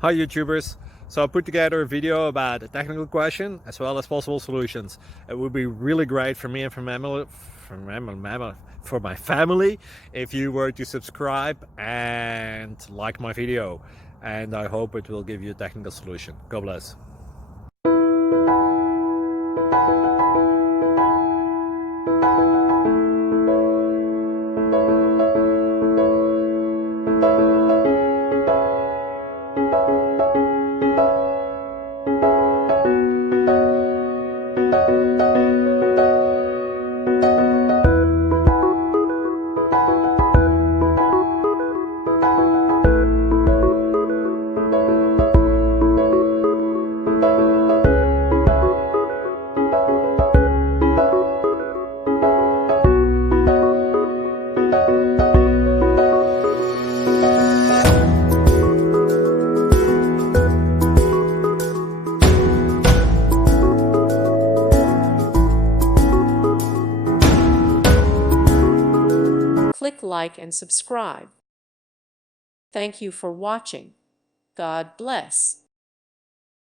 Hi YouTubers! So I put together a video about a technical question as well as possible solutions. It would be really great for me and for my family if you were to subscribe and like my video. And I hope it will give you a technical solution. God bless. Click like and subscribe. Thank you for watching. God bless.